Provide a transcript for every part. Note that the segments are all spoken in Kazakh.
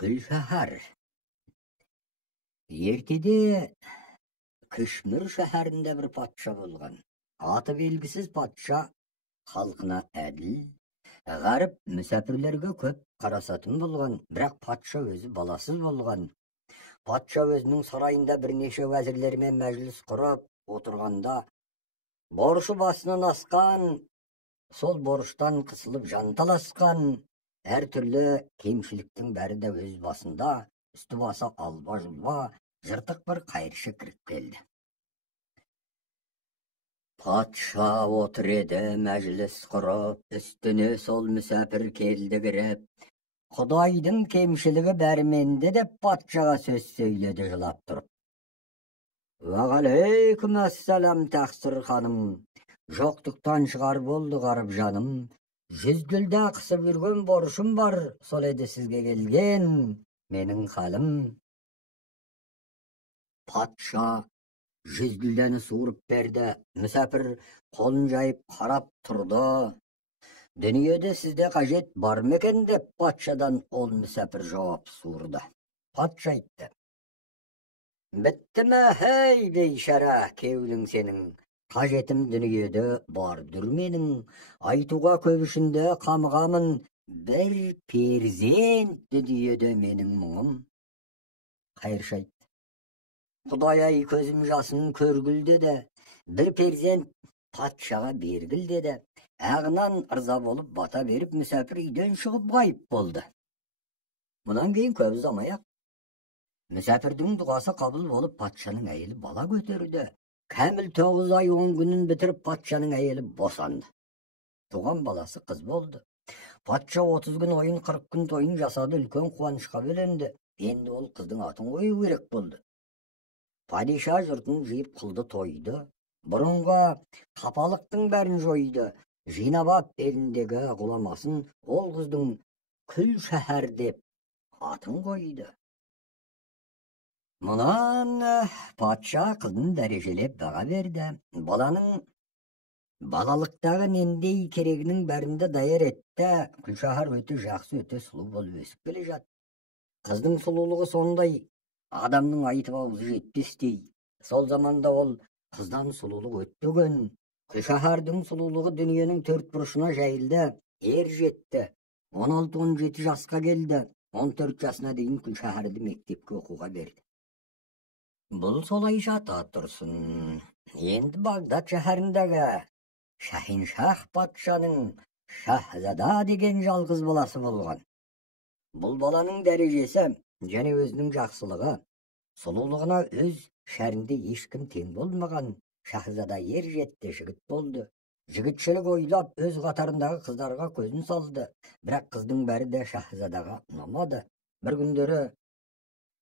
Gülşehir. Ертеде Kışmır şäherinde bir patşa bolgan. Atı belgisiz patşa halkına ädil, garip müsäpirlerge köp karasatyn bolgan, birak patşa özü balasız bolgan. Patşa özünün sarayında bir neşe wezirlerime meclis kurup oturganda, borşu basынан askan, sol borçtan kısılıp jantalaskan, her türlü kemşiliktin bäri de öz basında, üstü basa alba julba, jırtık bir kayırşı kirip geldi. Patşa otur edi, meclis kurup, üstüne sol müsäpir keldi girip, Hudaýdyň kemşiligi bärmende dep patşaga söz söýledi jylap turup. Wa galeyküm assalam Taksir hanım. Joktuktan çıgar boldy garip janım. Yüzgülde kısyp ýürgen borşum bar, sol edi sizge gelgen meniň halym. Patşa yüzgüldeni suwurup berdi. Müsäpir kolun jaýyp karap turdy. Dünýede sizde kajet barmeken dep patşadan ol müsäpir jogap suwurdy. Patşa aýtdy. Bittime hey beýşara kewliň seniň. Kajetim dünýede bardyr meniň. Aýtuga köbüşinde kamgamyn bir perzent dünýede meniň muňum. Haýyrşy aýtdy. Hudaýa közüm jasyn körgülde de bir perzent patşaga bergilde de ägnan ırza bolup bata berip müsäpir ýden çygyp gaýyp boldy. Mundan keyin köp zamaýak müsäpirdiň dugasy kabul bolup patşanyň äýeli bala göterdi. Kämil 9 ay 10 günün bitirip patşanyň äýeli bosandy. Tugan balası kız boldy. Patşa 30 gün oyun 40 gün toyun jasady, ülkön kuwançka belendi. Endi ol kızdyň atyny goýup gerek boldy. Padişah jurtun jyýyp kıldy toýdy. Burunga kapalyktyň bärini joýdy. Jinabad elindegi gulamasyn ol kızdyň Gülşehir dep atyn goýdy. Mundan patşa kızyn derejelep baga berdi. Balanyň balalykdagy nendey kereginiň bärinde daýar etdi. Gülşehir öte jaksy, öte suluw bolup ösüp gelýär. Kızdyň sululugy sonday adamnyň aýtyp agyzy jetpesdi. Sol zamanda ol kızdan sululuk ötdügen. Gülşehirdiň sululugy dünýäniň tört buruşuna jaýyldy. Er jetdi. 16-17 jaska geldi. 14 jasyna deyin Gülşehirdi mektepke okuga berdi. Bul solay jata tursun. Endi Bagdad şäherindägi Şahinşah patşanyň Şahzada degen jalgyz balasy bolgan. Bul balanyň derejesi jene özüniň jaksylygy, sululugyna öz şärinde hiç kim teň bolmagan Şahzada yer jetdi, jigit boldy. Jigitçilik oýlap öz gataryndagy kızlarga közün saldy. Birak kızdyň bäri de Şahzadaga unamady. Bir günderi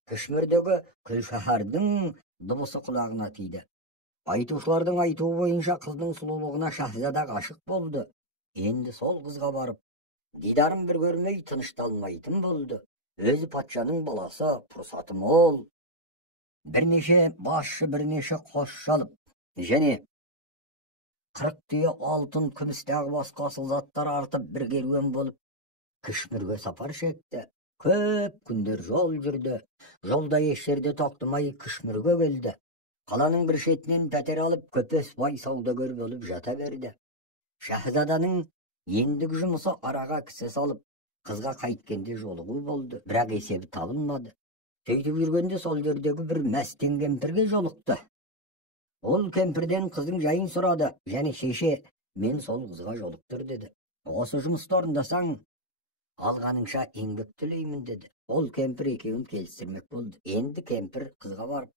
Kışmırdagi Gülşehirdiň dubusy kulagyna tiýdi. Aýtuşlaryň aýtuwy boýunça kızdyň sululugyna Şahzada gaşyk boldy. Endi sol kızga baryp didarym bir görmey tynışdalmaýdym boldy. Özü patşanyň balasy, pursatym ol. Bir neşe başy, bir neşe koş çalyp, jene 40 diýe altyn, kümüsdägi başga asyl zatlar artyp bir gelgen bolup Kışmyrga sapar çekdi. Köp günler jol jürdi. Jolda eşerde toktamay Kışmyrga geldi. Kalanyň bir şetinen päter alyp köpes bay sagdagar bolup jata berdi. Şahzadanyň endigi jumysy araga kise salyp kızga kaýtkende jolugy boldy. Birak esebi talynmady. Töýtüp ýürgende sol ýerdegi bir mästen kempirge jolukdy. Ol kempirden kızdyň jaýyn sorady. Jane şeşe, men sol kızga jolukdur dedi. Osy jumysy orundasaň alganyňça eňbek dileýmin dedi. Ol kempir ekegin keliştirmek boldy. Endi kempir kızga baryp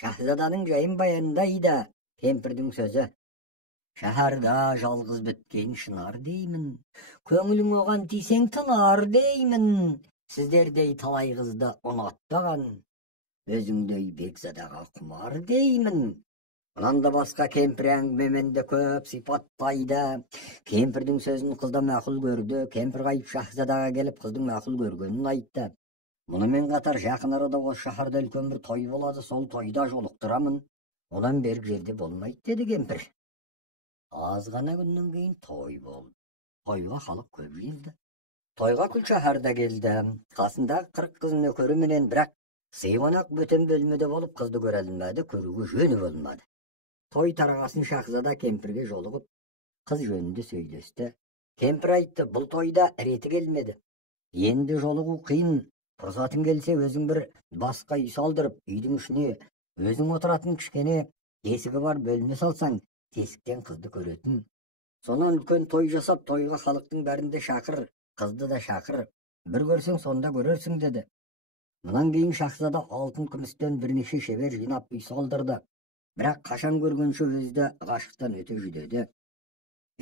Şahzadanyň jaýyn bayandaýda kempirdiň sözü. Şäherda jalgyz bitken şynar diýmin. Köňüliň ogan tiýseň tynar diýmin. Sizlerdey talay kızda onatdagan, özüňdey bekzadaga kumar diýmin. Ananda baska kempir äňmemende köp sifatlaýdy. Kempirdiň sözüni kızda makul gördü. Kempir gaýyp Şahzadaga gelip kızdyň makul görgenini aýtdy. Muny men gatar jakyn arada o şäherde ulkan bir toy bolady, sol toyda jolukduramyn. Odan berk jerde bolmaýdy dedi kempir. Az gana günden keyin toy boldy. Toyga halyk köp ýyldy. Toyga Gülşahar da geldi. Kasında 40 kızın ökörü menen birak sıyğanak böten bölmede bolup kızdı görelmedi, körügü jönü bolmadı. Toy tarağasın Şahzada kempirge jolugup kız jönünde söylesti. Kempir aytты, bu toyda reti gelmedi. Endi jolugu kıyın. Fırsatın gelse özün bir baska үй saldırıp, үйdün işine özün oturатын kişkene tesigi var bölme salsan, tesikten kızdı körötün. Сонан үлкен той жасап, тойға халықтың бәрінде шақыр, қызды да шақыр. Bir көрсең, сонда көрерсің деді. Мұнан кейін Шахзада алтын күмістен бірнеше шебер жинап үй салдырды. Бірақ қашан көргенше өзді ғашықтан өте жүдеді.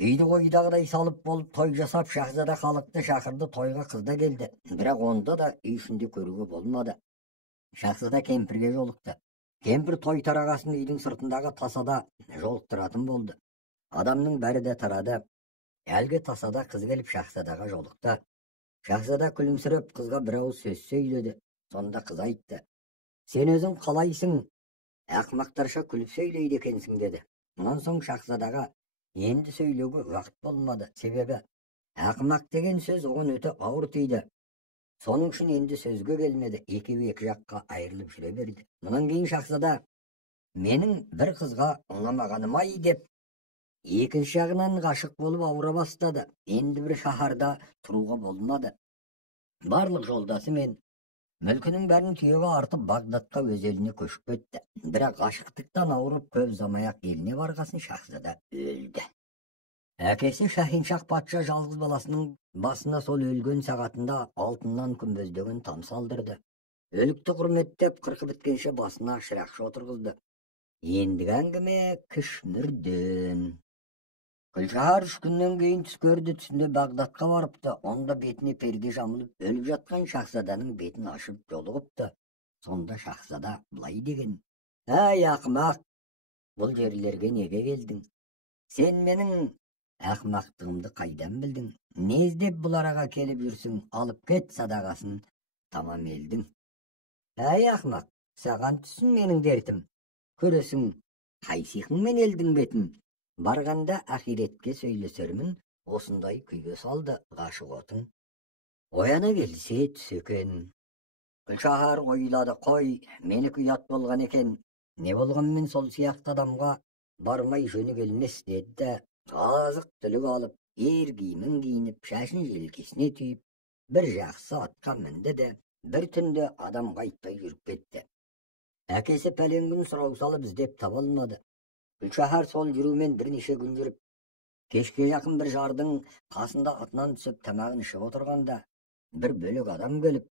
Үйді ойдағыдай салып болып той жасап, Шахзада халықты шақырды, тойға қызда келді. Бірақ онда да үй ішінде көруге болмады. Шахзада кемпірге жолықты. Кемпір той тарағасын үйдің сыртындағы тасада жолықтыратын болды. Adamның бәрі де тарады. Әлгі тасада қыз келіп Шахзадаға жолықты. Шахзада күлімсіреп қызға бір ауыз сөз сөйледі. Сонда қыз айтты: "Сен өзің қалайсың? Ақмақтарша күліп сөйлейді екенсің" деді. Мұнан соң Шахзадаға енді сөйлеуге уақыт болмады. Себебі ақмақ деген сөз оған өте ауыр тиді. Соның үшін енді сөзге келмеді. Екеуі екі жаққа айырылып жүре берді. Мұнан кейін Шахзада: "Менің бір қызға ұнамағаным-ай" деп екінші жағынан ғашық болып ауыра бастады. Енді бір шаһарда тұруға болмады. Барлық жолдасы мен мүлкінің бәрін түйеге артып Багдадқа өз еліне көшіп кетті. Бірақ ғашықтықтан ауырып көп замай-ақ еліне барғасын Шахзада өлді. Әкесі Шахиншах патша жалғыз баласының басына сол өлген сағатында алтыннан күмбездеген там салдырды. Өлікті құрметтеп, қырқы біткенше басына шырақшы отырғызды. Ендігі әңгіме Кішмірден. Gülşahar 3 günden keyin түс көрді, түсінде Бағдатқа барыпты. Онда бетіне перде жамылып, өліп жатқан Шахзаданың бетін ашып жолығыпты. Сонда Шахзада былай деген: "Әй ақмақ, бұл жерлерге неге келдің? Сен менің ақмақтығымды қайдан білдің? Не іздеп бұл араға келіп жүрсің? Алып кет садағасын тамам елдің." "Әй ақмақ, саған түссін менің дертім. Көресің, қайсиқың мен елдің бетін. Барғанда ақиретке сөйлесермін, осындай күйге салды ғашық отың. Ояна келсе түс екен." Gülşahar ойлады: "Қой, менікі ұят болған екен. Не болғанмен сол сияқты адамға бармай жөні келмес" деді. Азық түлік алып, ер киімін киініп, шашын желкесіне түйіп, бір жақсы атқа мінді де бір түнде адамға айтпай жүріп кетті. Әкесі пәлен күн сұрау салып іздеп таба алмады. Gülşahar сол жүрумен бірнеше күн жүріп, кешке жақын бір жардың қасында атынан түсіп тамағын ішіп отырғанда, бір бөлек адам келіп,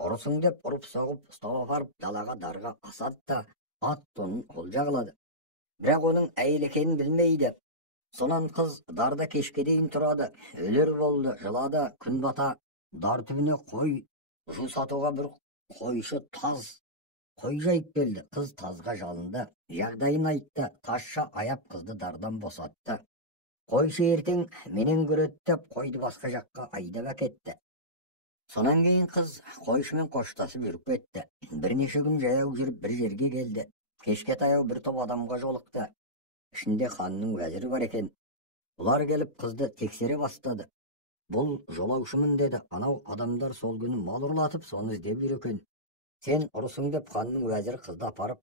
ұрысың деп ұрып соғып, ұстап апарып далаға дарға асады да ат тонын олжа қылады. Бірақ оның әйел екенін білмейді. Сонан қыз дарда кешке дейін тұрады, өлер болды, жылады. Күн бата дар түбіне қой жу сатуға бір қойшы таз қой жайып келді. Қыз тазға жалынды, жағдайын айтты. Тазша аяп қызды дардан босатты. Қойшы ертең менен көреді деп қойды басқа жаққа айдап әкетті. Сонан кейін қыз қойшымен қоштасып жүріп кетті. Бірнеше күн жаяу жүріп бір жерге келді. Кешке таяу бір топ адамға жолықты. Ішінде ханның уәзірі бар екен. Бұлар келіп қызды тексере бастады. "Бұл жолаушымын" деді. "Анау адамдар сол күні мал ұрлатып, соны іздеп жүр екен. Сен ұрысың" деп ханның уәзірі қызды апарып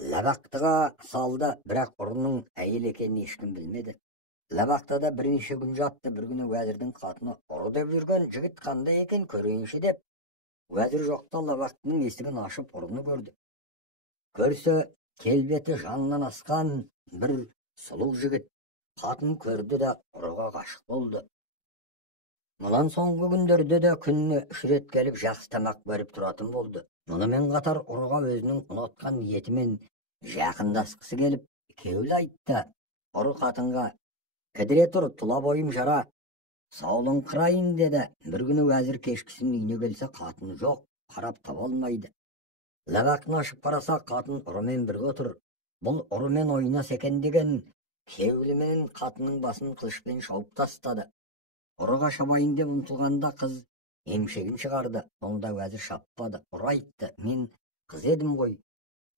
лабақтыға салды. Бірақ ұрының әйел екенін ешкім білмеді. Лабақтада бірнеше күн жатты. Bir күні уәзірдің қатыны ұры деп жүрген жігіт қандай екен көрейінші деп. Уәзір жоқта лабақтының есігін ашып ұрыны көрді. Көрсе, келбеті жанынан асқан бір сұлу жігіт. Қатын көрді де ұрыға ғашық болды. Мұнан соңғы күндерде де күніне 3 рет келіп жақсы тамақ беріп тұратын болды. Мұнымен қатар ұрыға өзінің ұнатқан ниетімен жақындасқысы келіп, кеулі айтты. Ұры қатынға: "Кідіре тұр, тұла бойым жара, саулың қырайын" деді. Bir күні уәзір кешкісін үйіне келсе, қатын жоқ, қарап таба алмайды. Лабақтын ашып қараса, қатын ұрымен бірге отыр. Бұл ұрымен ойнас екен деген, кеулімен қатынның басын қылышпен шауып тастады. Ұрыға шабайын деп ұмтылғанда қыз емшегін шығарды. Онда уәзір шаппады. Ұры айтты: "Мен қыз едім ғой,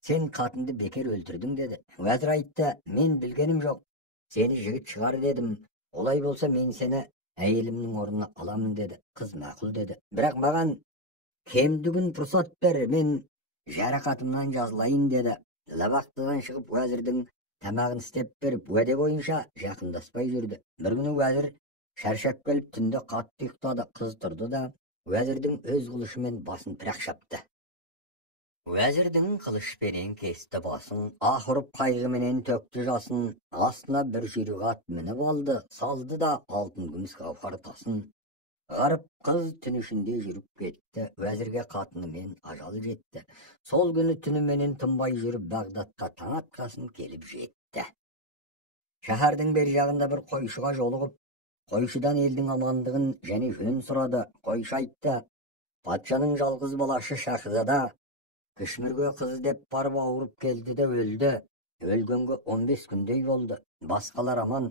сен қатынды бекер өлтірдің" деді. Уәзір айтты: "Мен білгенім жоқ, сені жігіт шығар дедім. Олай болса мен сені Әйелімнің орнына аламын деді. Қыз мақұл деді. Бірақ маған кемдігін пұрсат бер, мен жарақатымнан жазылайын деді. Лабақтыдан шығып уәзірдің тамағын істеп беріп, уәде бойынша жақындаспай жүрді. Бір күні уәзір шаршап келіп түнде қатты ұйықтады. Қыз тұрды да уәзірдің өз қылышымен басын пірақ шапты. Уәзірдің қылышпенен кесті басын, ақырып қайғыменен төкті жасын, астына бір жүйрік ат мініп алды, салды да алтын күміс қауқар тасын. Ғарып қыз түн ішінде жүріп кетті, уәзірге қатынымен ажал жетті. Сол күні түніменен тынбай жүріп Бағдатқа таң атқасын келіп жетті. Шәһәрдің бер жағында бір қойшыға жолығып, қойшыдан елдің амандығын және жөн сұрады. Қойшы айтты: патшаның жалғыз балашы Шахзада Кішмірге қыз деп барып ауырып келді де өлді. Өлгенге 15 күндей болды. Басқалар аман.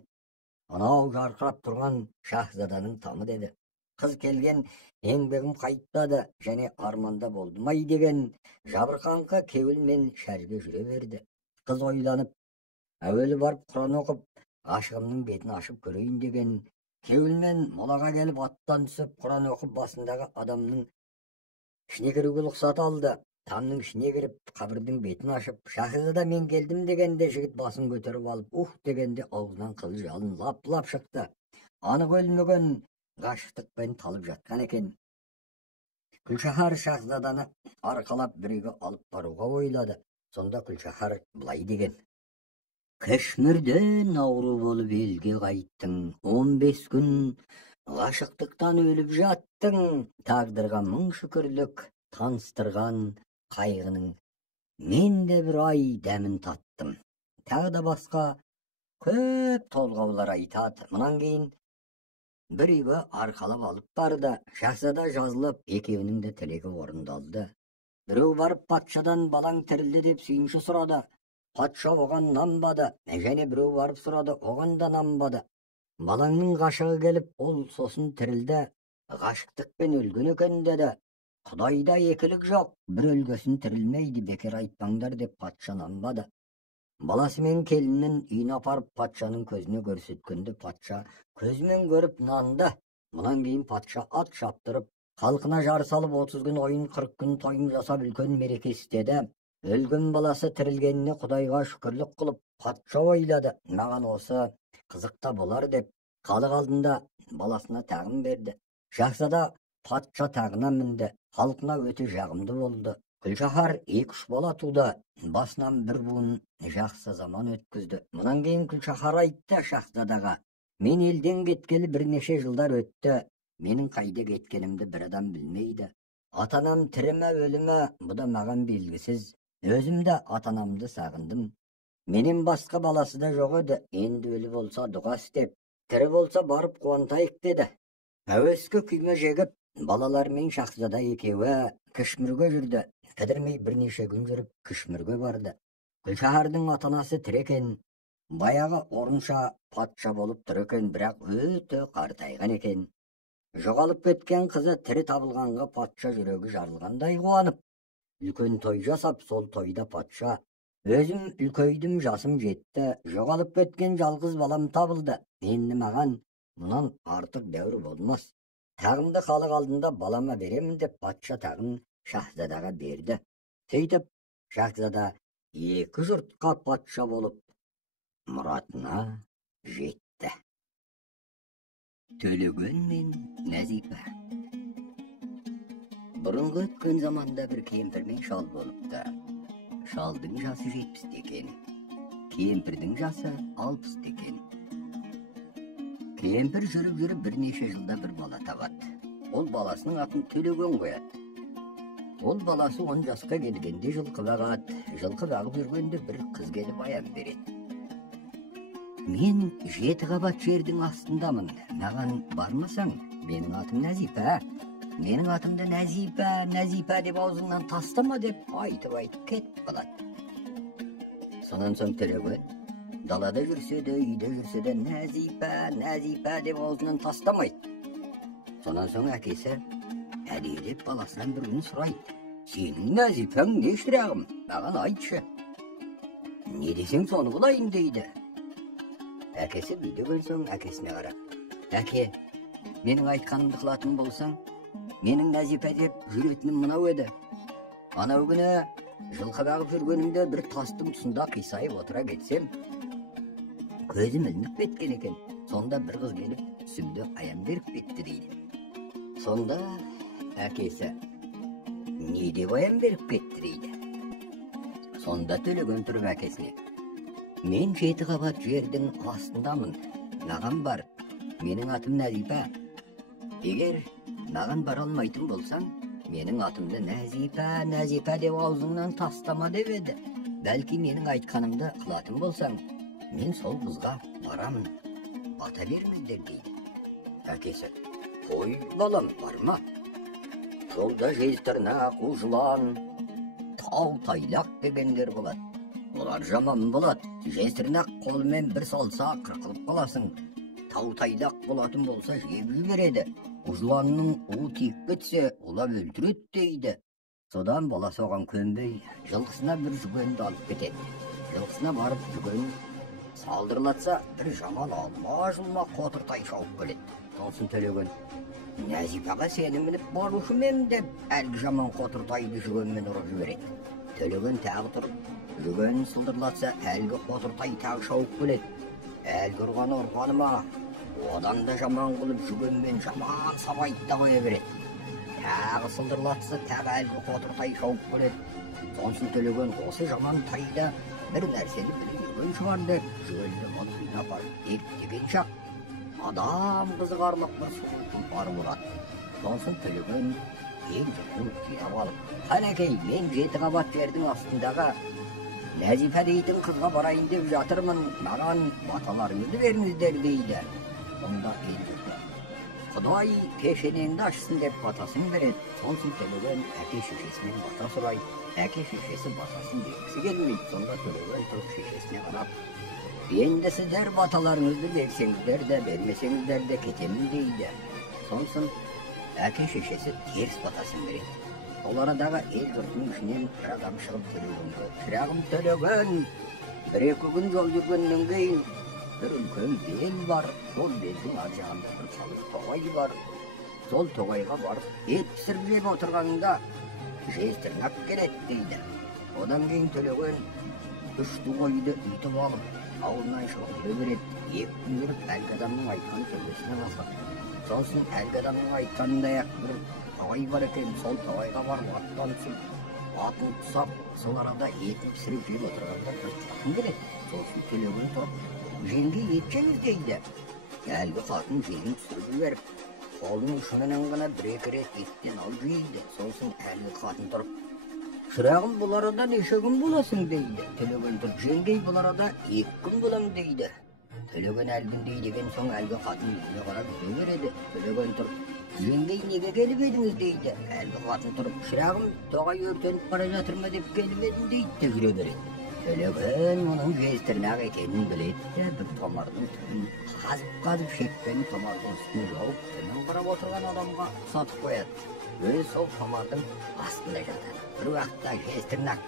Анау жарқырап тұрған Шахзаданың тамы деді. Қыз келген еңбегім қайттады және арманда болдым ай деген жабырқаңқы кеуілмен шәрге жүре берді. Қыз ойланып, әуелі барып Құран оқып, ғашығымның бетін ашып көрейін деген кеуілмен молаға келіп аттан түсіп Құран оқып басындағы адамның ішіне кіруге рұқсат алды. Тамның ішіне кіріп, қабірдің бетін ашып, Шахзада мен келдім дегенде жігіт басын көтеріп алып, дегенде аузынан қыл жалын лап-лап шықты. Анық өлмеген ғашықтықпен талып жатқан екен. Күлшахар Шахзаданы арқалап бірге алып баруға ойлады. Сонда Күлшахар былай деген: Кішмірден ауру болып елге қайттың, 15 күн ғашықтықтан өліп жаттың, тағдырға мың шүкірлік таныстырған қайғының мен де бір ай дәмін таттым. Тағы да басқа көп толғаулар айтады. Мұнан кейін бір үйге арқалап алып барды. Шахзада жазылып, екеуінің де тілегі орындалды. Біреу барып патшадан балаң тірілді деп сүйінші сұрады. Патша оған нанбады, және біреу барып сұрады, оған да нанбады. Балаңның ғашығы келіп, ол сосын тірілді, ғашықтықпен өлген екен деді. Құдайда екілік жоқ, бір өлгесін тірілмейді, бекер айтпаңдар деп патша нанбады. Баласы мен келіннің үйіне апарып патшаның көзіне көрсеткенде патша көзімен көріп нанды. Мұнан кейін патша ат шаптырып, халқына жар салып 30 күн ойын 40 күн тойын жасап үлкен мереке істеді. Өлген баласы тірілгеніне Құдайға шүкірлік қылып, патша ойлады, маған осы қызықта болар деп, халық алдында баласына тағын берді. Шахзада патша тағына мінді, халқына өте жағымды болды. Күлшахар 2-3 бала туды, басынан бір буын жақсы заман өткізді. Мұнан кейін Күлшахар айтты Шахзадаға: мен елден кеткелі бірнеше жылдар өтті, менің қайда кеткенімді бір адам білмейді. Атанам тіріме өліме, бұ да маған белгісіз. Өзімді атанамды сағындым. Менен басқа баласы да жоқ еді. Енді өлі болса дұға істеп, тірі болса барып қуантайық деді. Әуескі күйме жегіп, балалар мен Шахзада екеуі Кішмірге жүрді. Кідірмей бірнеше күн жүріп Кішмірге барды. Күлшахардың атанасы тірі екен. Баяғы орынша патша болып тұр екен, бірақ өте қартайған екен. Жоғалып кеткен қызы тірі табылғанға патша жүрегі жарылғандай қуанып, үлкен той жасап, сол тойда патша: өзім үлкейдім, жасым жетті, жоғалып кеткен жалғыз балам табылды. Енді маған мұнан артық дәуір болмас. Тағымды халық алдында балама беремін деп патша тағын Шахзадаға берді. Сөйтіп, Шахзада 2 жұртқа патша болып мұратына жетті. Төлеген мен Нәзипа. Бұрынғы өткен заманда бір кемпір мен шал болыпты. Шалдың жасы 70 екен, кемпірдің жасы 60 екен. Кемпір жүріп бірнеше жылда бір бала табады. Ол баласының атын Төлеген қояды. Ол баласы 10 жасқа келгенде жылқы бағады. Жылқы бағып жүргенде бір қыз келіп аян береді. Мен 7 қабат жердің астындамын, маған бармасаң, менің атым Нәзипа. Менің атымды Нәзипа деп аузыңнан тастама деп айтып кетіп қалады. Сонан соң Төлеген далада жүрсе де, үйде жүрсе де Нәзипа деп аузынан тастамайды. Сонан соң әкесі әдейілеп баласынан бір күн сұрайды: сенің Нәзипаң не шырағым, маған айтшы. Не десең соны қылайын дейді. Әкесі үйде көрсең әкесіне қарап: әке, Менің айтқанымды қылатын болсаң, менің Назипа деп жүретінім мынау еді. Анау күні жылқы бағып жүргенімде бір тастың тұсында қисайып отыра кетсем, көзім ілініп кеткен екен. Сонда бір қыз келіп, түсімді аян беріп кетті дейді. Сонда әкесі, не деп аян беріп кетті дейді. Сонда Төлеген тұрып әкесіне, мен 7 қабат жердің астындамын, маған бар, менің атым Назипа. Егер маған бара алмайтын болсаң, менің атымды Назипа деп аузыңнан тастама деп еді. Бәлки менің айтқанымды қылатын болсаң, мен сол қызға барамын, бата беріңіздер дейді. Әкесі, қой балам, барма. Жолда жезтырнақ, жылан, тау-тайлақ дегендер болады. Олар жаман болады. Жезтырнақ қолымен бір салса қырқылып қаласың. Тау-тайлақ болатын болса жеп жібереді. Жыланның уы тиіп кетсе, улап өлтіреді дейді. Содан бала соған көнбей, жылқысына бір жүгенді алып кетеді. Жылқысына барып жүген салдырлатса, бір жаман алма-жұлма қотыртай шауып келеді. Сосын Төлеген, Назипаға сені мініп барушы мен деп, әлгі жаман қотыртайды жүгенмен ұрып жібереді. Төлеген тағы тұрып, жүгенін сылдырлатса, әлгі қотыртай тағы шауып келеді. Әлгі ұрғаны ма, одан да жаман қылып жүгенмен жаман сабайды да қоя береді. Тағы сылдырлатса, тағы әлгі қотыртай шауып келеді. Сосын Төлеген осы жаман тайда бір нәрсені біліп жүрген шығар деп, жүгенді мұнын апарып ертеген шақ, адам қызығарлық бір сұлу бар болады. Сосын Төлеген ел жұртын жинап алып, қанекей, мен 7 қабат жердің астындағы Назипа дейтін қызға барайын деп жатырмын, маған баталарыңызды беріңіздер дейді. Сонда ел жұрты, Құдай пешенеңді ашсын деп батасын береді. Сосын Төлеген әке-шешесінен бата сұрайды. Әке-шешесі батасын бергісі келмейді. Сонда Төлеген тұрып шешесіне қарап, енді сіздер баталарыңызды берсеңіздер де, бермесеңіздер де кетемін дейді. Сосын әке-шешесі теріс батасын береді. Ол арадағы ел жұртының ішінен бір адам шығып Төлегенге, шырағым Төлеген, 1-2 күн жол жүргеннен кейін бір үлкен бел бар, сол белдің ар жағында бір салып тоғай бар. Сол тоғайға барып ет пісіріп жеп отырғанында жезтырнақ келеді дейді. Одан кейін Төлеген 3 қойды үйтіп алып, ауылынан шығып жүре береді. 2 күн жүріп әлгі адамның айтқан төбесіне басады. Сосын әлгі адамның айтқанындай-ақ бір тоғай бар екен, сол тоғайға барып аттан түсіп, атын тұсап, сол арада етін пісіріп жеп отырғанда бір қатын келеді. Сосын Төлеген тұрып, жеңге ет жеңіз дейді. Әлгі қатын жеңін түсіріп жіберіп, қолының ұшынан ғана 1-2 рет еттен алып жейді. Сосын әлгі қатын тұрып, шырағым, бұл арада неше күн боласың дейді. Төлеген тұрып, жеңгей, бұл арада 2 күн болам дейді. Төлеген әлгіндей деген соң әлгі қатын үйіне қарап жүре береді. Төлеген тұрып, жеңгей, неге келіп едіңіз дейді. Әлгі қатын тұрып, шырағым, тоғай өртеніп бара жатыр ма деп келіп едім дейді де жүре береді. Төлеген мұның жезтырнақ екенін біледі де, бір томардың түбін қазып шекпен томардың үстіне жауып, төмен қарап отырған адамға ұсатып қояды. Өзі сол томардың астында жатады. Бір уақытта жезтырнақ,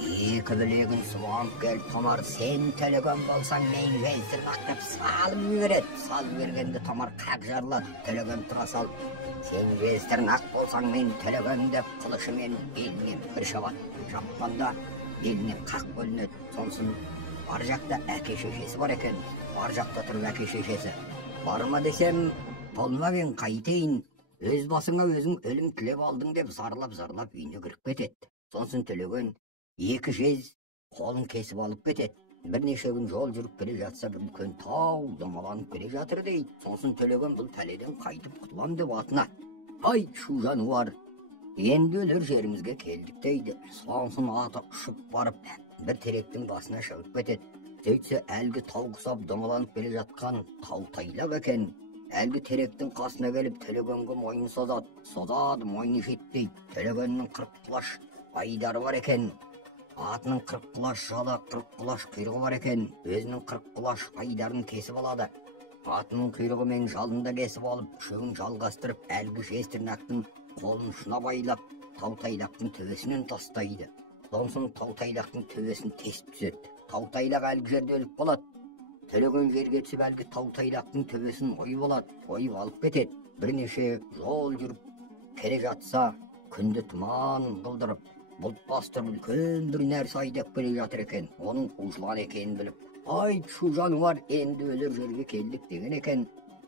2 білегін суанып келіп, томар, сен Төлеген болсаң, мен жезтырнақ деп салып жібереді. Салып бергенде томар қақ жарылады. Төлеген тұра салып, сен жезтырнақ болсаң, мен Төлеген деп қылышымен белінен бір шабады. Шапқанда белінен қақ бөлінеді. Сосын бар жақта әке-шешесі бар екен. Бар жақта тұрып әке-шешесі, барма десем, болмаған қайтейін, өз басыңа өзің өлім тілеп алдың деп зарлап үйіне кіріп кетеді. Сосын Төлеген 2 жез қолын кесіп алып кетеді. Бірнеше күн жол жүріп келе жатса, бір үлкен тау домаланып келе жатыр дейді. Сосын Төлеген бұл пәледен қайтып құтылам деп атына, ай шу жануар, енді өлер жерімізге келдік дейді. Сосын аты ұшып барып, бір теректің басына шығып кетеді. Сөйтсе әлгі тау құсап домаланып келе жатқан тау-тайлақ екен. Әлгі теректің қасына келіп Төлегенге мойын созады, мойны жетпейді. Төлегеннің 40 құлаш айдары бар екен. Атының 40 құлаш жалы, 40 құлаш құйрығы бар екен. Өзінің 40 құлаш айдарын кесіп алады. Атының құйрығы мен жалын да кесіп алып, үшеуін жалғастырып, әлгі жезтырнақтың қолын ұшына байлап, тау-тайлақтың төбесінен тастайды. Сосын тау-тайлақтың төбесін тесіп түседі. Тау-тайлақ әлгі жерде өліп қалады. Төлеген жерге түсіп әлгі тау-тайлақтың төбесін ойып алады, ойып алып кетеді. бірнеше жол жүріп келе жатса, күнді тұман қылдырып, бұлт бастырып үлкен бір нәрсе айдап келе жатыр екен. Оның жылан екенін біліп, айт шу жануар енді өлер жерге келдік деген екен.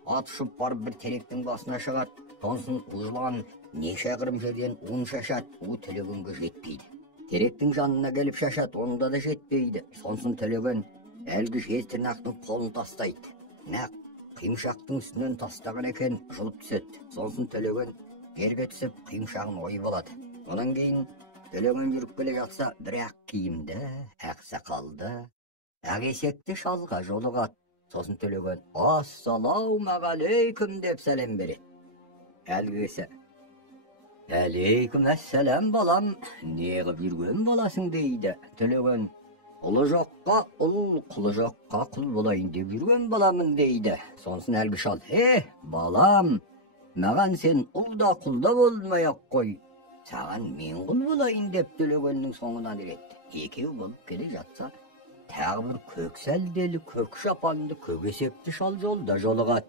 Ат ұшып барып бір теректің басына шығады. Сонсын жылан неше қырым жерден ұн шашады, Төлегенге жетпейді. Теректің жанына келіп шашады, онда да жетпейді. Сонсын Төлеген әлгі жез тырнақтың қолын тастайды. Нақ қимшақтың үстінен тастаған екен, жұлып түседі. Сонсын Төлеген жерге түсіп, қимшағын ойып алады. Онан кейін Төлеген жүріп келе жатса, бір ақ киімді, ақ сақалды, ақ есекті шалға жолығады. Сосын Төлеген «Ассалаумағалейкум» деп сәлем береді. Әлгісі «Әлейкум әссәләм балам, неғып жүрген баласың» дейді. Төлеген «Ұлы жоққа ұл, құлы жоққа құл болайын деп жүрген баламын» дейді. Сонсын әлгі шал «Балам, маған сен ұлда құлда болмай-ақ қой, саған мен құл болайын» деп Төлегеннің соңынан ереді. Екеу болып келе жатса, тағы бір көк сәлделі, көк шапанды, көк есекті шал жолда жолығады.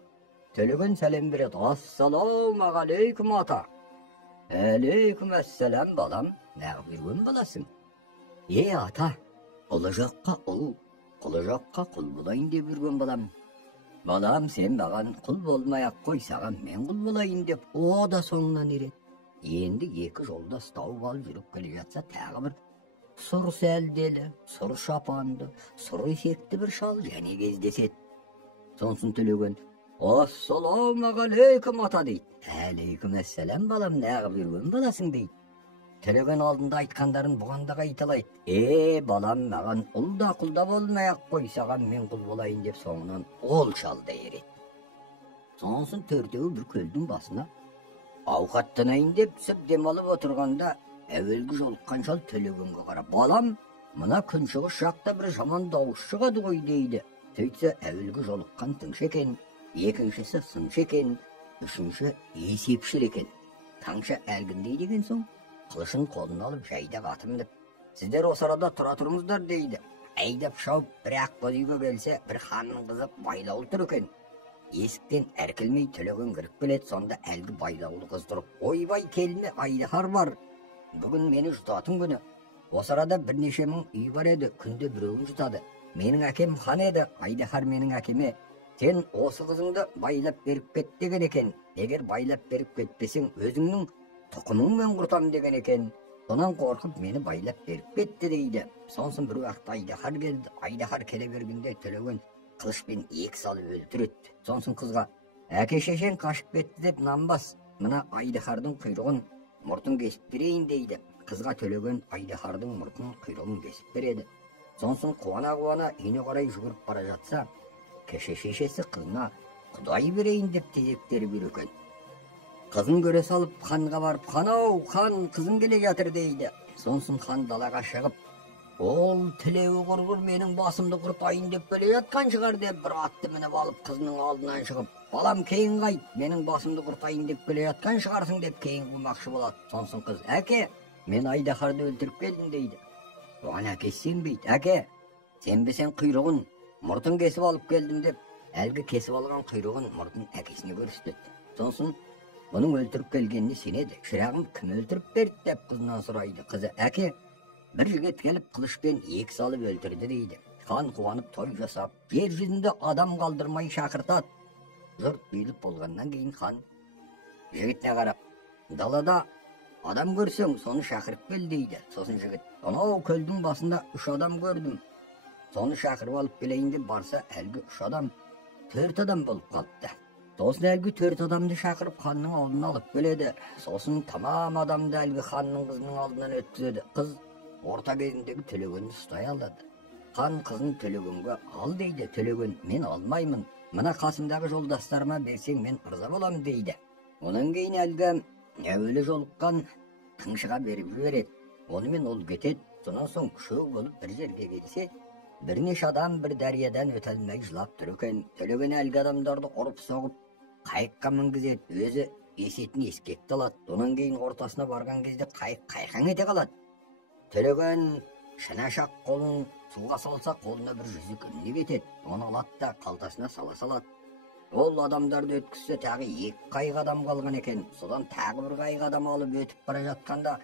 Төлеген сәлем береді «Ассалаумағалейкум ата». «Әлейкум әссәләм балам, неғып жүрген баласың?» Ата, ұлы жаққа ұл, құлы жаққа құл болайын деп жүрген балам. Балам, сен маған құл болмай-ақ қой, саған мен құл болайын деп, о да соңынан ереді. Енді екі жолда тауып алып жүріп келе жатса, тағы бір сұр сәлделі, сұр шапанды, сұр есекті бір шал және кездеседі. Сонсын Төлеген «Ассалаумағалейкум ата» дейді. «Әлейкум әссәләм балам, неғып жүрген баласың» дейді. Төлеген алдында айтқандарын бұғанда қайталайды. Балам, маған ұлда құлда болмай-ақ қой, саған мен құл болайын деп соңынан ол шалда ереді. Сонсын төртеуі бір көлдің басына ауқаттанайын деп түсіп демалып отырғанда, әуелгі жолыққан шал Төлегенге қарап «Балам, мына күншығыс жақта бір жаман дауыс шығады ғой» дейді. Сөйтсе әуелгі жолыққан тыңшы екен, екіншісі сыншы екен, үшінші есепшіл екен. Таңшы әлгіндей деген соң, қылышын қолын алып жайдақ аты мініп, «Сіздер осы арада тұра тұрыңыздар» дейді. Айдап шауып бір ақ боз үйге келсе, бір ханның қызы байлаулы тұр екен. Есіктен әркілмей Төлеген кіріп келеді. Сонда әлгі байлаулы қыз тұрып «Ойбай, келіне, Айдахар бар. Бүгін мені жұтатын күні. Осы арада бірнеше мың үй бар еді, күнде біреуін жұтады. Менің әкем хан еді, Айдахар менің әкеме. Сен осы қызыңды байлап беріп кет» деген екен. «Егер байлап беріп кетпесең, өзіңнің тұқымыңмен құртам» деген екен. Сонан қорқып мені байлап беріп кетті дейді. Сонсын бір уақытта Айдахар келді. Айдахар келе бергенде Төлеген қылышпен екі салып өлтіреді. Сонсын қызға «Әке шешең қашып кетті деп нанбас, мына Айдахардың құйрығын, мұртын кесіп берейін» дейді. Қызға Төлеген Айдахардың мұртын, құйрығын кесіп береді. Сонсын қуана-қуана үйіне қарай жүгіріп бара жатса, кеше шешесі қызына «Құдай берейін» деп тезектері бір екен. Қызын көре салып ханға барып «Хан-ау, хан, қызым келе жатыр» дейді. Сонсын хан далаға шығып, «Ол тілеуі құрғыр менің басымды құртайын деп келе жатқан шығар» деп бір атты мініп алып қызының алдынан шығып, «Балам, кейін қайт, менің басымды құртайын деп келе жатқан шығарсың» деп кейін қумақшы болады. Сонсын қыз «Әке, мен Айдахарды өлтіріп келдім» дейді. Оған әкесі сенбейді. «Әке, сенбесең құйрығын, мұртын кесіп алып келдім» деп әлгі кесіп алған құйрығын, мұртын әкесіне көрсетеді. Сонсын бұның өлтіріп келгеніне сенеді. «Шырағым, кім өлтіріп берді?» деп қызынан сұрайды. Қызы «Әке, бір жігіт келіп қылышпен екі салып өлтірді» дейді. Хан қуанып той жасап, жер жүзінде адам қалдырмай шақыртады. Жұрт биліп болғаннан кейін хан жігітіне қарап «Далада адам көрсең, соны шақырып кел» дейді. Сосын жігіт «Анау көлдің басында 3 адам көрдім, соны шақырып алып келейін» деп барса, әлгі 3 адам 4 адам болып қалыпты. Сосын әлгі 4 адамды шақырып ханның алдына алып келеді. Сосын тамам адамды әлгі ханның қызының алдынан өткізеді. Қыз орта кезіндегі Төлегенді ұстай алады. Хан қызын Төлегенге «Ал» дейді. Төлеген «Мен алмаймын, мына қасымдағы жолдастарыма берсең мен ырза болам» дейді. Онан кейін әлгі әуелі жолыққан тыңшыға беріп жібереді. Онымен ол кетеді. Сонан соң үшеу болып бір жерге келсе, бірнеше адам бір дариядан өте алмай жылап тұр екен. Төлеген әлгі адамдарды ұрып соғып қайыққа мінгізеді. Өзі есетін ескекті алады. Онан кейін ортасына барған кезде қайық қайқаң ете қалады. Төлеген шынашақ қолын суға салса, қолына бір жүзік іліне кетеді. Оны алады да қалтасына сала салады. Ол адамдарды өткізсе тағы 2 қайғы адам қалған екен. Содан тағы бір қайғы адам алып өтіп бара жатқанда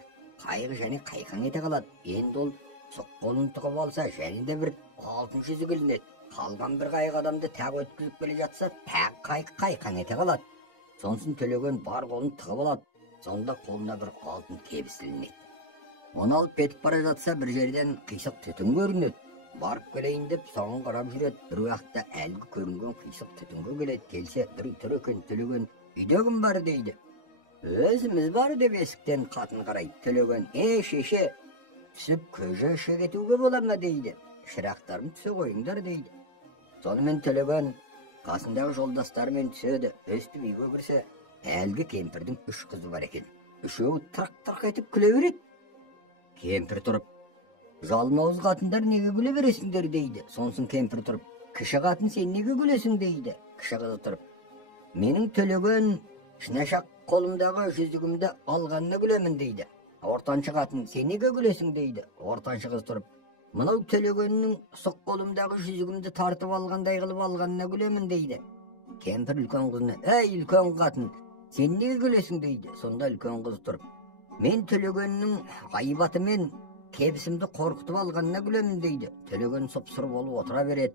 қайғы және қайқаң ете қалады. Енді ол сұқ қолын тығып алса және де бір алтын жүзі ілінеді. Қалған бір қайғы адамды тағы өткізіп келе жатса тағы қайқаң ете қалады. Сонсын Төлеген бар қолын тығып алады. Сонда қолына бір алтын кебіс ілінеді. Оны алып кетіп бара жатса бір жерден қисық түтін көрінеді. Барып келейін деп соңын қарап жүреді. Бір уақытта әлгі көрінген қисық түтінге келеді. Келсе бір тұр екен. Төлеген үйде кім бар дейді. Өзіміз бар деп есіктен қатын қарайды. Төлеген шеше түсіп көже іше кетуге бола ма дейді. Шырақтарым түсе қойыңдар дейді. Сонымен Төлеген қасындағы жолдастарымен түседі. Өстіп үйге кірсе әлгі кемпірдің 3 қызы бар екен. Үшеуі тырқ-тырқ етіп күле береді. Кемпір тұрып, жалмауыз қатындар неге күле бересіңдер дейді. Сонсын кемпір тұрып, кіші қатын сен неге күлесің дейді. Кіші қызы тұрып, менің Төлеген шынашақ қолымдағы жүзігімді алғанына күлемін дейді. Ортаншы қатын сен неге күлесің дейді. Ортаншы қыз тұрып, мынау Төлегеннің сұқ қолымдағы жүзігімді тартып алғандай қылып алғанына күлемін дейді. Кемпір үлкен қызына, үлкен қатын сен неге күлесің дейді. Сонда үлкен қыз тұрып, мен Төлегеннің ғайбатымен кебісімді қорқытып алғанына күлемін дейді. Төлеген сұп-сұр болып отыра береді.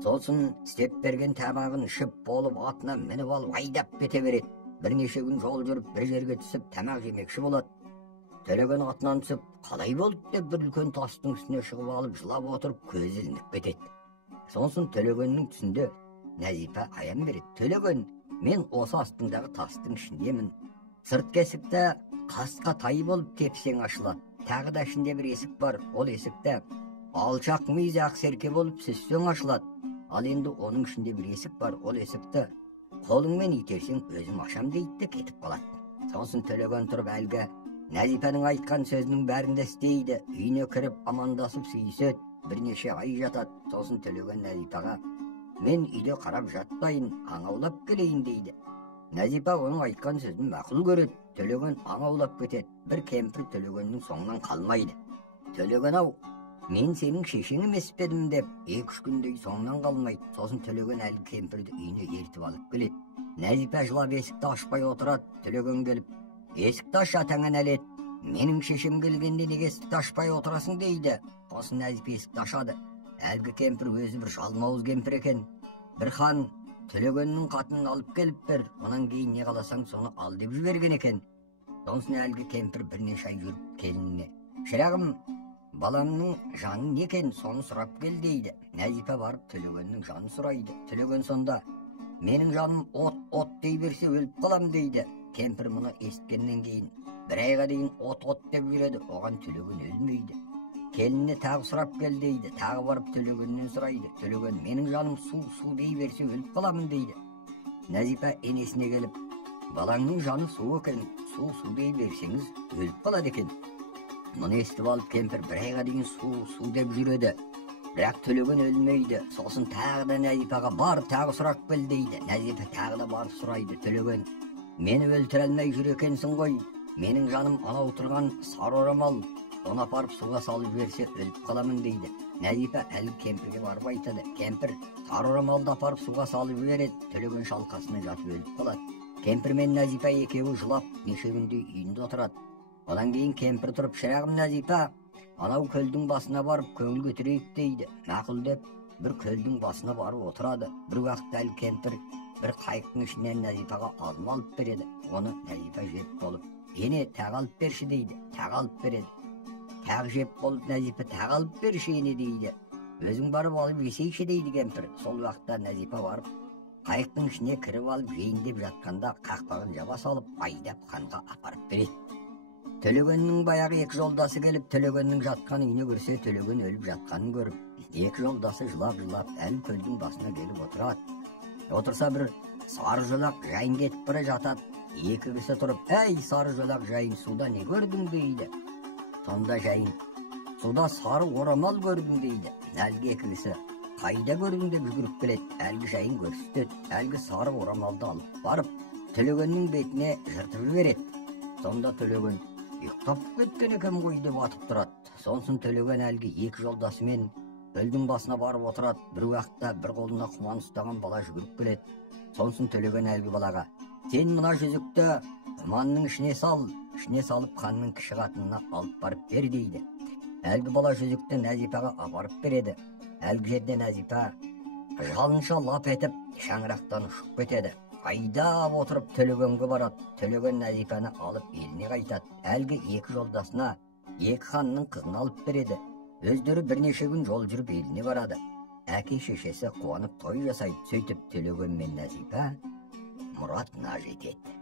Сосын істеп берген тамағын ішіп болып атына мініп алып айдап кете береді. Бірнеше күн жол жүріп бір жерге түсіп тамақ жемекші болады. Төлеген атынан түсіп, қалай болды деп бір үлкен тастың үстіне шығып алып жылап отырып көзі ілініп кетеді. Сосын Төлегеннің түсінде Нәзипа аян береді. Төлеген, мен осы астыңдағы тастың ішіндемін. Сырт кесікті қасқа тай болып тепсең ашылады. Тағы да ішінде бір есік бар. Ол есікті алшақ мүйіз ақсерке болып сүзсең ашылады. Ал енді оның ішінде бір есік бар. Ол есікті қолыңмен итерсең өзім ашам дейді де кетіп қалады. Сосын Төлеген тұрып әлгі Нәзипаның айтқан сөзінің бәрінде істейді. Үйіне кіріп амандасып сүйіседі. Бірнеше ай жатады. Сосын Төлеген Нәзипаға, мен үйде қарап жатпайын, аңаулап келейін дейді. Нәзипа оның айтқан сөзін мақұл көреді. Төлеген аңаулап кетеді. Бір кемпір Төлегеннің соңынан қалмайды. Төлеген-ау, мен сенің шешең емес пе едім деп 2-3 күндей соңынан қалмайды. Сосын Төлеген әлгі кемпірді үйіне ертіп алып келеді. Нәзипа жылап есікті ашпай отырады. Төлеген келіп, есікті аш атаңа нәлет. Менің шешем келгенде неге есікті ашпай отырасың дейді. Сосын Нәзипа есікті ашады. Әлгі кемпір өзі бір жалмауыз кемпір екен. Bir хан Төлегеннің қатынын алып келіп бер, онан кейін не қаласаң соны ал деп жіберген екен. Сонсын әлгі кемпір бірнеше ай жүріп келініне, шырағым, баламның жанын не екен соны сұрап кел дейді. Нәзипа барып Төлегеннің жанын сұрайды. Төлеген сонда, менің жаным от дей берсе өліп қалам дейді. Кемпір мұны есіткеннен кейін бір айға дейін от деп жүреді, оған Төлеген өлмейді. Келініне тағы сұрап кел дейді. Тағы барып Төлегеннен сұрайды. Төлеген, менің жаным су дей берсе өліп қаламын дейді. Нәзипа енесіне келіп, балаңның жаны су екен, су дей берсеңіз өліп қалады екен. Мұны естіп алып кемпір бір айға дейін су деп жүреді. Бірақ Төлеген өлмейді. Сосын тағы да Нәзипаға барып тағы сұрап кел дейді. Нәзипа тағы да барып сұрайды. Төлеген, мені өлтіре алмай жүр екенсің ғой. Менің жаным анау тұрған сары орамал, оны апарып суға салып жіберсе өліп қаламын дейді. Нәзипа әлгі кемпірге барып айтады. Кемпір сары орамалды апарып суға салып жібереді. Төлеген шалқасына жатып өліп қалады. Кемпір мен Нәзипа екеуі жылап неше күндей үйінде отырады. Одан кейін кемпір тұрып, шырағым Нәзипа, анау көлдің басына барып көңіл көтерейік дейді. Мақұл деп бір көлдің басына барып отырады. Бір уақытта әлгі кемпір бір қайықтың ішінен Нәзипаға алма алып береді. Оны Нәзипа жеп болып, ене тағы алып берші дейді. Тағы алып береді. Тағы жеп болып Нәзипа тағы алып берші ене дейді. Өзің барып алып жесейші дейді кемпір. Сол уақытта Нәзипа барып қайықтың ішіне кіріп алып жейін деп жатқанда қақпағын жаба салып айдап ханға апарып береді. Төлегеннің баяғы 2 жолдасы келіп Төлегеннің жатқан үйіне кірсе Төлеген өліп жатқанын көріп, 2 жолдасы жылап әлі көлдің басына келіп отырады. Отырса бір сары жолақ жайын кетіп бара жатады. 2 кісі тұрып, сары жолақ жайын, суда не көрдің дейді. Сонда жайын, суда сары орамал көрдім дейді. Әлгі 2 кісі, қайда көрдің деп жүгіріп келеді. Әлгі жайын көрсетеді. Әлгі сары орамалды алып барып Төлегеннің бетіне жыртып жібереді. Сонда Төлеген, ұйықтап кеткен екен ғой деп атып тұрады. Сонсын Төлеген әлгі 2 жолдасымен көлдің басына барып отырады. Бір уақытта бір қолына құман ұстаған бала жүгіріп келеді. Сонсын Төлеген әлгі балаға: сен мына жүзікті құманның ішіне сал, ішіне салып ханның кіші қатынына алып барып бер дейді. Әлгі бала жүзікті Нәзипаға апарып береді. Әлгі жерде Нәзипа жалынша лап етіп шаңырақтан ұшып кетеді. Айдап отырып Төлегенге барады. Төлеген Нәзипаны алып еліне қайтады. Әлгі екі жолдасына екі ханның қызын алып береді. Өздері бірнеше күн жол жүріп еліне барады. Әке шешесі қуанып той жасайды. Сөйтіп Төлеген мен Нәзипа мұратына жетеді.